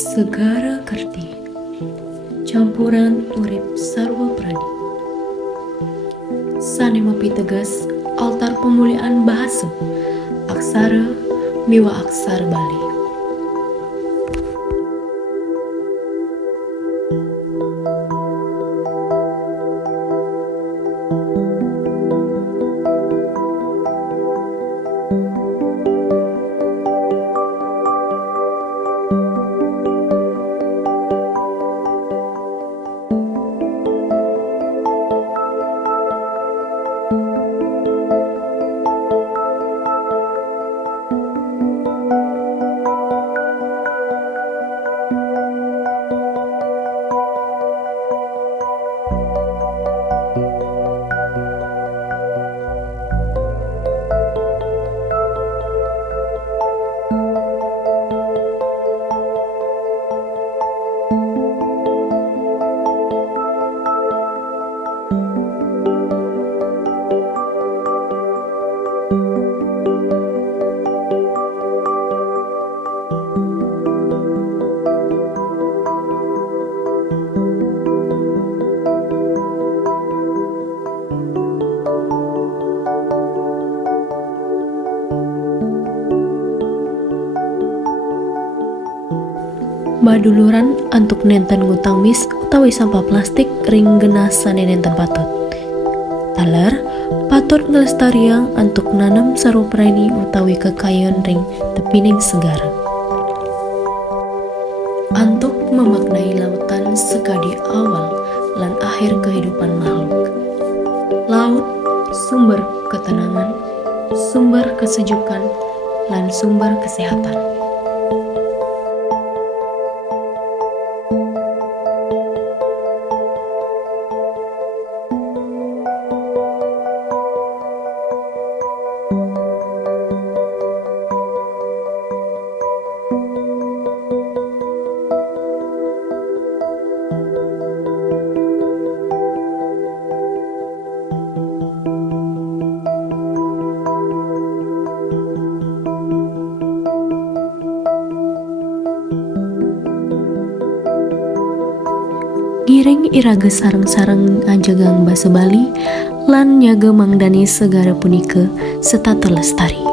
Segara Kerti, campuran urip sarwa pradi. Sanema pitegas altar pemuliaan bahasa, aksara miwa aksar Bali. Baduluran antuk nenten ngutang mis utawi sampah plastik ring genasane nenten patut. Taler patut ngelestariang antuk nanam saruprani utawi kekayon ring tepining segara. Antuk memaknai lautan sekadi awal lan akhir kehidupan makhluk. Laut sumber ketenangan, sumber kesejukan, lan sumber kesehatan. Giring iraga sareng-sareng ajagang basa Bali lan nyaga mangdani segara punika setata lestari.